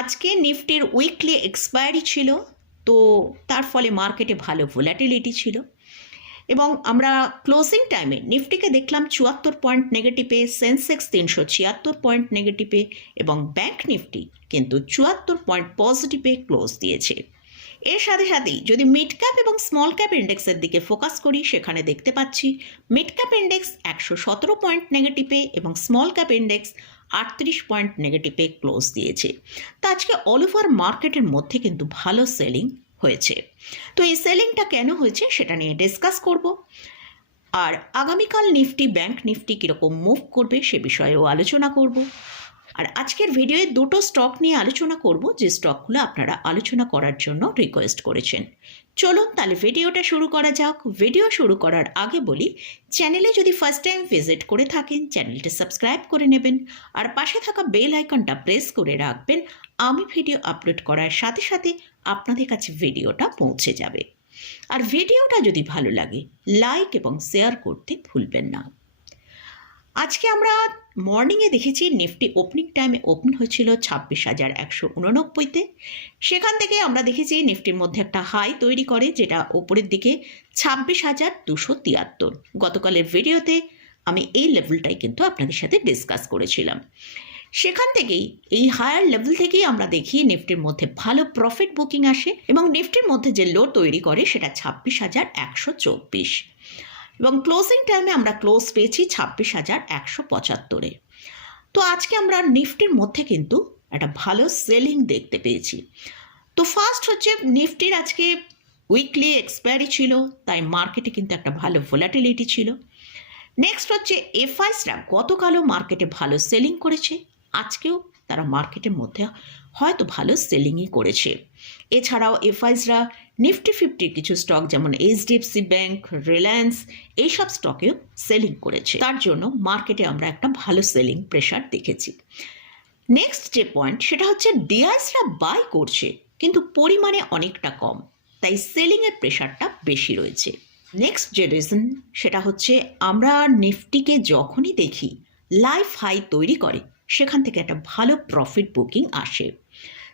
আজকে নিফটির weekly expiry ছিল, তো তার ফলে মার্কেটে ভালো ভোলাটিলিটি ছিল। এবং আমরা ক্লোজিং টাইমে নিফটিকে দেখলাম চুয়াত্তর পয়েন্ট নেগেটিভে সেন্সেক্স তিনশো ছিয়াত্তর পয়েন্ট নেগেটিভে এবং ব্যাংক নিফটি কিন্তু চুয়াত্তর পয়েন্ট পজিটিভে ক্লোজ দিয়েছে। এর সাথে সাথেই যদি মিড ক্যাপ এবং স্মল ক্যাপ ইন্ডেক্সের দিকে ফোকাস করি, সেখানে দেখতে পাচ্ছি মিড ক্যাপ ইন্ডেক্স একশো সতেরো পয়েন্ট নেগেটিভে এবং স্মল ক্যাপ ইন্ডেক্স আটত্রিশ পয়েন্ট নেগেটিভে ক্লোজ দিয়েছে। তা আজকে অল ওভার মার্কেটের মধ্যে কিন্তু ভালো সেলিং হয়েছে। তো এই সেলিংটা কেন হয়েছে সেটা নিয়ে ডিসকাস করব। আর আগামীকাল নিফটি ব্যাংক নিফটি কীরকম মুভ করবে সে বিষয়েও আলোচনা করব। আর আজকের ভিডিওয়ে দুটো স্টক নিয়ে আলোচনা করব, যে স্টকগুলো আপনারা আলোচনা করার জন্য রিকোয়েস্ট করেছেন। চলুন তাহলে ভিডিওটা শুরু করা যাক। ভিডিও শুরু করার আগে বলি, চ্যানেলে যদি ফার্স্ট টাইম ভিজিট করে থাকেন, চ্যানেলটা সাবস্ক্রাইব করে নেবেন আর পাশে থাকা বেল আইকনটা প্রেস করে রাখবেন। আমি ভিডিও আপলোড করার সাথে সাথে আপনাদের কাছে ভিডিওটা পৌঁছে যাবে। আর ভিডিওটা যদি ভালো লাগে লাইক এবং শেয়ার করতে ভুলবেন না। আজকে আমরা মর্নিংয়ে দেখেছি নিফটি ওপেনিং টাইমে ওপেন হয়েছিল ছাব্বিশ হাজার একশো উননব্বইতে। সেখান থেকে আমরা দেখেছি নিফটির মধ্যে একটা হাই তৈরি করে, যেটা ওপরের দিকে ছাব্বিশ হাজার দুশো তিয়াত্তর। গতকালের ভিডিওতে আমি এই লেভেলটাই কিন্তু আপনাদের সাথে ডিসকাস করেছিলাম। সেখান থেকেই, এই হায়ার লেভেল থেকেই আমরা দেখি নিফটির মধ্যে ভালো প্রফিট বুকিং আসে এবং নিফটির মধ্যে যে লো তৈরি করে, সেটা ছাব্বিশ হাজার একশো চব্বিশ। এবং ক্লোজিং টাইমে আমরা ক্লোজ পেয়েছি ছাব্বিশ হাজার একশো পঁচাত্তরে। তো আজকে আমরা নিফটির মধ্যে কিন্তু একটা ভালো সেলিং দেখতে পেয়েছি। তো ফার্স্ট হচ্ছে নিফটির আজকে উইকলি এক্সপায়ারি ছিল, তাই মার্কেটে কিন্তু একটা ভালো ভোলাটিলিটি ছিল। নেক্সট হচ্ছে এফআইসরা গতকালও মার্কেটে ভালো সেলিং করেছে, আজকেও তারা মার্কেটের মধ্যে হয়তো ভালো সেলিংই করেছে। এছাড়াও এফআইসরা নিফটি ফিফটির কিছু স্টক যেমন এইচডিএফসি ব্যাংক রিলায়েন্স এইসব স্টকেও সেলিং করেছে। তার জন্য মার্কেটে আমরা একটা ভালো সেলিং প্রেশার দেখেছি। নেক্সট যে পয়েন্ট সেটা হচ্ছে ডিআইসরা বাই করছে, কিন্তু পরিমাণে অনেকটা কম, তাই সেলিংয়ের প্রেশারটা বেশি রয়েছে। নেক্সট যে রিজন সেটা হচ্ছে আমরা নিফটিকে যখনই দেখি লাইফ হাই তৈরি করে সেখান থেকে একটা ভালো প্রফিট বুকিং আসে।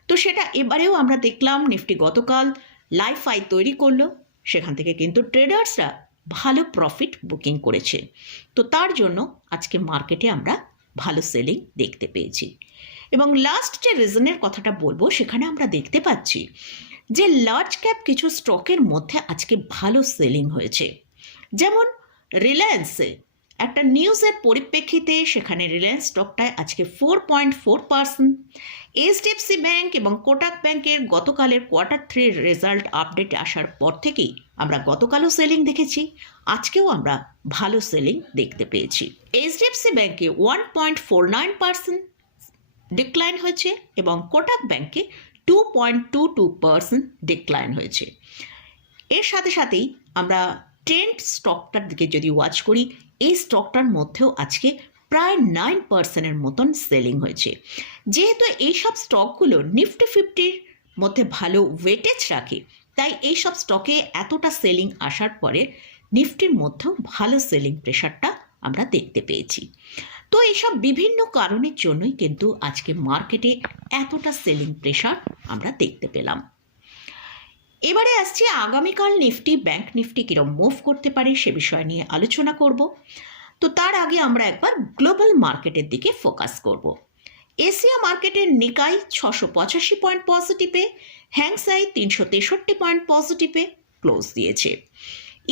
তো সেটা এবারেও আমরা দেখলাম নিফটি গতকাল লাইফ হাই তৈরি করল। সেখান থেকে কিন্তু ট্রেডার্সরা ভালো প্রফিট বুকিং করেছে। তো তার জন্য আজকে মার্কেটে আমরা ভালো সেলিং দেখতে পেয়েছি। এবং লাস্ট যে রিজনের কথাটা বলব, সেখানে আমরা দেখতে পাচ্ছি যে লার্জ ক্যাপ কিছু স্টকের মধ্যে আজকে ভালো সেলিং হয়েছে। যেমন রিলায়েন্সে একটা নিউজের পরিপ্রেক্ষিতে সেখানে রিলায়েন্স স্টকটায় আজকে four point four percent HDFC bank এবং কোটাক ব্যাংকের গতকালের কোয়ার্টার থ্রির রেজাল্ট আপডেট আসার পর থেকেই আমরা গতকালও সেলিং দেখেছি, আজকেও আমরা ভালো সেলিং দেখতে পেয়েছি। এইচডিএফসি ব্যাংকে one point four nine percent decline হয়েছে এবং কোটাক ব্যাংকে two point two two percent decline হয়েছে। এর সাথে সাথেই আমরা ট্রেন্ড স্টকটার দিকে যদি ওয়াচ করি এই স্টকটার মধ্যেও আজকে প্রায় নাইন পার্সেন্টের মতন সেলিং হয়েছে। যেহেতু এইসব স্টকগুলো নিফটি ফিফটির মধ্যে ভালো ওয়েটেজ রাখে, তাই এইসব স্টকে এতটা সেলিং আসার পরে নিফটির মধ্যেও ভালো সেলিং প্রেশারটা আমরা দেখতে পেয়েছি। তো এইসব বিভিন্ন কারণের জন্যই কিন্তু আজকে মার্কেটে এতটা সেলিং প্রেশার আমরা দেখতে পেলাম। এবারে আসছে আগামীকাল নিফটি ব্যাংক নিফটি কীরকম মুভ করতে পারে সে বিষয় নিয়ে আলোচনা করব। তো তার আগে আমরা একবার গ্লোবাল মার্কেটের দিকে ফোকাস করব। এশিয়া মার্কেটের নিকাই ছশো পঁচাশি পয়েন্ট পজিটিভে হ্যাংসাই তিনশো তেষট্টি পয়েন্ট পজিটিভে ক্লোজ দিয়েছে।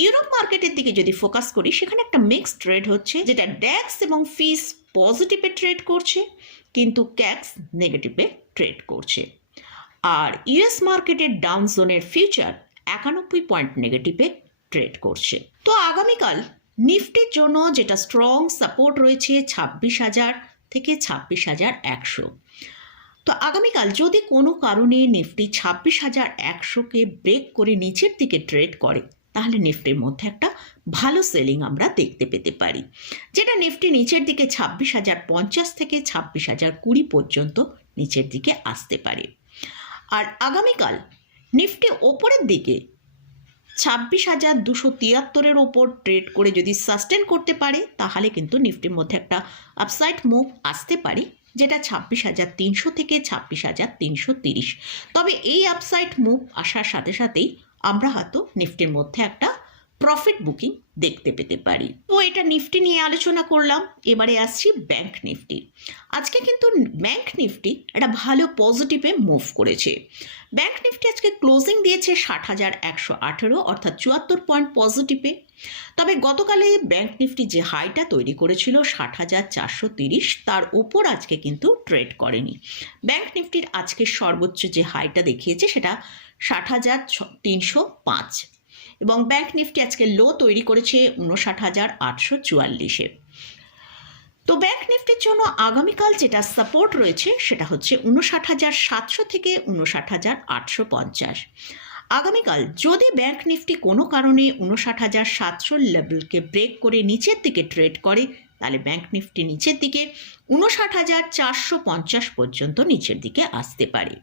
ইউরোপ মার্কেটের দিকে যদি ফোকাস করি, সেখানে একটা মিক্সড ট্রেড হচ্ছে, যেটা ড্যাক্স এবং ফিস পজিটিভে ট্রেড করছে, কিন্তু ক্যাক্স নেগেটিভে ট্রেড করছে। আর ইউএস মার্কেটের ডাউন জোনের ফিউচার একানব্বই পয়েন্ট নেগেটিভে ট্রেড করছে। তো আগামীকাল নিফটির জন্য যেটা স্ট্রং সাপোর্ট রয়েছে ছাব্বিশ হাজার থেকে ছাব্বিশ হাজার একশো। তো আগামীকাল যদি কোনো কারণে নিফটি ছাব্বিশ হাজার একশোকে ব্রেক করে নিচের দিকে ট্রেড করে, তাহলে নিফটির মধ্যে একটা ভালো সেলিং আমরা দেখতে পেতে পারি। যেটা নিফটি নিচের দিকে ছাব্বিশ হাজার পঞ্চাশ থেকে ছাব্বিশ হাজার কুড়ি পর্যন্ত নিচের দিকে আসতে পারে। আর আগামীকাল নিফটি ওপরের দিকে ছাব্বিশ হাজার দুশো তিয়াত্তরের ওপর ট্রেড করে যদি সাস্টেন করতে পারে, তাহলে কিন্তু নিফটির মধ্যে একটা আপসাইড মুভ আসতে পারে, যেটা ছাব্বিশ হাজার তিনশো থেকে ছাব্বিশ হাজার তিনশো তিরিশ। তবে এই আপসাইড মুভ আসার সাথে সাথেই আমরা হয়তো নিফটির মধ্যে একটা প্রফিট বুকিং দেখতে পেতে পারি। তো এটা নিফটি নিয়ে আলোচনা করলাম, এবারে আসছি ব্যাংক নিফটি। আজকে কিন্তু ব্যাংক নিফটি একটা ভালো পজিটিভে মুভ করেছে। ব্যাংক নিফটি আজকে ক্লোজিং দিয়েছে ষাট হাজার একশো আঠেরো, অর্থাৎ চুয়াত্তর পয়েন্ট পজিটিভে তবে গতকালে ব্যাংক নিফটি যে হাইটা তৈরি করেছিল, ষাট হাজার চারশো তিরিশ, তার ওপর আজকে কিন্তু ট্রেড করেনি। ব্যাংক নিফটির আজকের সর্বোচ্চ যে হাইটা দেখিয়েছে, সেটা ষাট হাজার তিনশো পাঁচ। এবং ব্যাংক নিফটি আজকে লো তৈরি করেছে উনষাট হাজার আটশো চুয়াল্লিশে। তো ব্যাংক নিফটির জন্য আগামীকাল যেটা সাপোর্ট রয়েছে সেটা হচ্ছে উনষাট হাজার সাতশো থেকে উনষাট হাজার আটশো পঞ্চাশ। আগামীকাল যদি ব্যাংক নিফটি কোনো কারণে উনষাট হাজার সাতশো লেভেলকে ব্রেক করে নিচের দিকে ট্রেড করে, তাহলে ব্যাংক নিফটি নিচের দিকে উনষাট হাজার চারশো পঞ্চাশ পর্যন্ত নিচের দিকে আসতে পারে।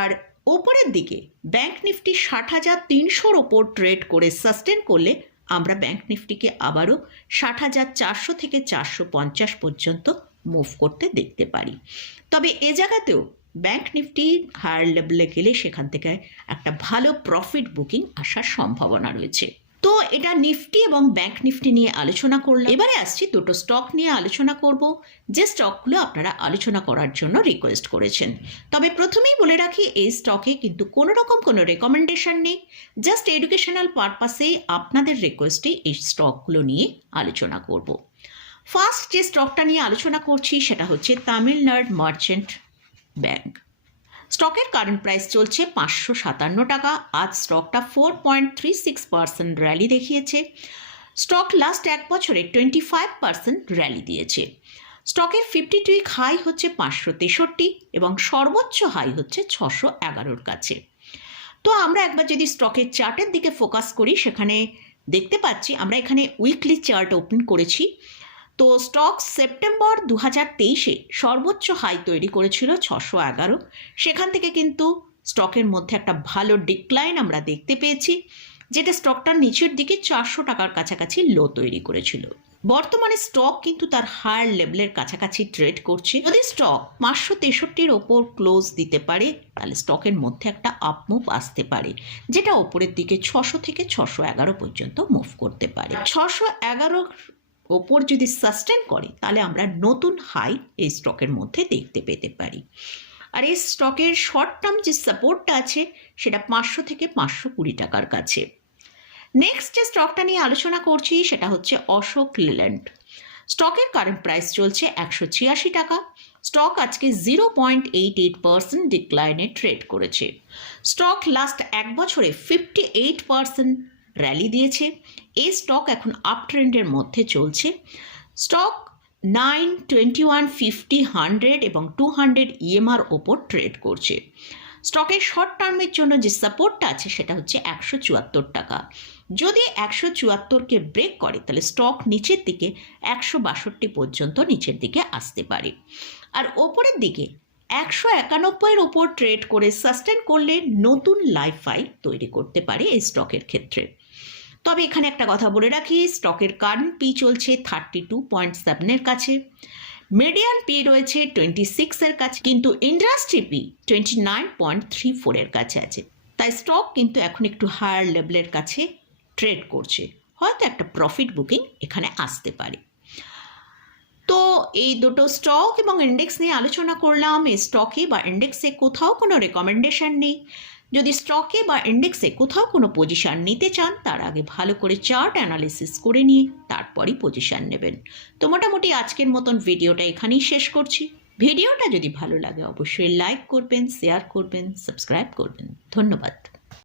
আর ওপরের দিকে ব্যাংক নিফটি ষাট হাজার তিনশোর ওপর ট্রেড করে সাস্টেন করলে আমরা ব্যাংক নিফটিকে আবারও ষাট হাজার চারশো থেকে চারশো পঞ্চাশ পর্যন্ত মুভ করতে দেখতে পারি। তবে এ জায়গাতেও ব্যাংক নিফটি হায়ার লেভেলে গেলে সেখান থেকে একটা ভালো প্রফিট বুকিং আসার সম্ভাবনা রয়েছে। তো এটা নিফটি এবং ব্যাংক নিফটি নিয়ে আলোচনা করলাম। এবারে আসছি দুটো স্টক নিয়ে আলোচনা করব। যে স্টকগুলো আপনারা আলোচনা করার জন্য রিকোয়েস্ট করেছেন। তবে প্রথমেই বলে রাখি, এই স্টকে কিন্তু কোনো রকম কোনো রেকমেন্ডেশন নেই। জাস্ট এডুকেশনাল পারপাসে আপনাদের রিকোয়েস্টেই এই স্টকগুলো নিয়ে আলোচনা করব। ফার্স্ট যে স্টকটা নিয়ে আলোচনা করছি, সেটা হচ্ছে তামিলনাড় মার্চেন্ট ব্যাংক স্টকের কারেন্ট প্রাইস চলছে পাঁচশো সাতান্ন টাকা। আজ স্টকটা four point three six percent rally দেখিয়েছে। স্টক লাস্ট এক বছরে টোয়েন্টি ফাইভ পার্সেন্ট র্যালি দিয়েছে। স্টকের ফিফটি টুইক হাই হচ্ছে পাঁচশো তেষট্টি এবং সর্বোচ্চ হাই হচ্ছে ছশো এগারোর কাছে। তো আমরা একবার যদি স্টকের চার্টের দিকে ফোকাস করি, সেখানে দেখতে পাচ্ছি আমরা এখানে উইকলি চার্ট ওপেন করেছি। তো স্টক সেপ্টেম্বর দু হাজার তেইশে সর্বোচ্চ হাই তৈরি করেছিল ছশো এগারো। সেখান থেকে কিন্তু স্টকের মধ্যে একটা ভালো ডিক্লাইন আমরা দেখতে পেয়েছি, যেটা স্টকটার নিচের দিকে চারশো টাকার কাছাকাছি লো তৈরি করেছিল। বর্তমানে স্টক কিন্তু তার হায়ার লেভেলের কাছাকাছি ট্রেড করছে। যদি স্টক পাঁচশো তেষট্টির ওপর ক্লোজ দিতে পারে, তাহলে স্টকের মধ্যে একটা আপমুভ আসতে পারে, যেটা ওপরের দিকে ছশো থেকে ছশো এগারো পর্যন্ত মুভ করতে পারে। ছশো এগারো ওপর যদি সাস্টেন করে, তাহলে আমরা নতুন হাই এই স্টকের মধ্যে দেখতে পেতে পারি। আর এই স্টকের শর্ট টার্ম যে সাপোর্টটা আছে, সেটা পাঁচশো থেকে পাঁচশো কুড়ি টাকার কাছে। নেক্সট যে স্টকটা নিয়ে আলোচনা করছি, সেটা হচ্ছে অশোক লেল্যান্ড। স্টকের কারেন্ট প্রাইস চলছে একশো ছিয়াশি টাকা। স্টক আজকে zero point eight eight percent ডিক্লাইনে trade করেছে। স্টক লাস্ট এক বছরে ফিফটি এইট পার্সেন্ট র্যালি দিয়েছে। এই স্টক এখন আপ ট্রেন্ডের মধ্যে চলছে। Stock nine twenty one fifty hundred এবং টু হান্ড্রেড ইএমআর ওপর ট্রেড করছে। স্টকের শর্ট টার্মের জন্য যে সাপোর্টটা আছে সেটা হচ্ছে একশো চুয়াত্তর টাকা। যদি একশো চুয়াত্তরকে ব্রেক করে, তাহলে স্টক নিচের দিকে একশো বাষট্টি পর্যন্ত নিচের দিকে আসতে পারে। আর ওপরের দিকে একশো একানব্বইয়ের ওপর ট্রেড করে সাস্টেন করলে নতুন লাইফ হাই তৈরি করতে পারে এই স্টকের ক্ষেত্রে। তবে এখানে একটা কথা বলে রাখি, স্টকের কারেন্ট পি চলছে থার্টি টু পয়েন্ট সেভেনের কাছে। মিডিয়ান পি রয়েছে টোয়েন্টি সিক্সের কাছে, কিন্তু industry P twenty nine point three ফোরের কাছে আছে। তাই স্টক কিন্তু এখন একটু হায়ার লেভেলের কাছে ট্রেড করছে। হয়তো একটা প্রফিট বুকিং এখানে আসতে পারে। তো এই দুটো স্টক এবং ইন্ডেক্স নিয়ে আলোচনা করলাম। এই স্টকে বা ইন্ডেক্সে কোথাও কোনো রেকমেন্ডেশন নেই। যদি স্টকে বা ইন্ডেক্সে কোথাও কোনো পজিশান নিতে চান, তার আগে ভালো করে চার্ট অ্যানালিসিস করে নিয়ে তারপরই পজিশান নেবেন। তো মোটামুটি আজকের মতন ভিডিওটা এখানেই শেষ করছি। ভিডিওটা যদি ভালো লাগে, অবশ্যই লাইক করবেন শেয়ার করবেন সাবস্ক্রাইব করবেন। ধন্যবাদ।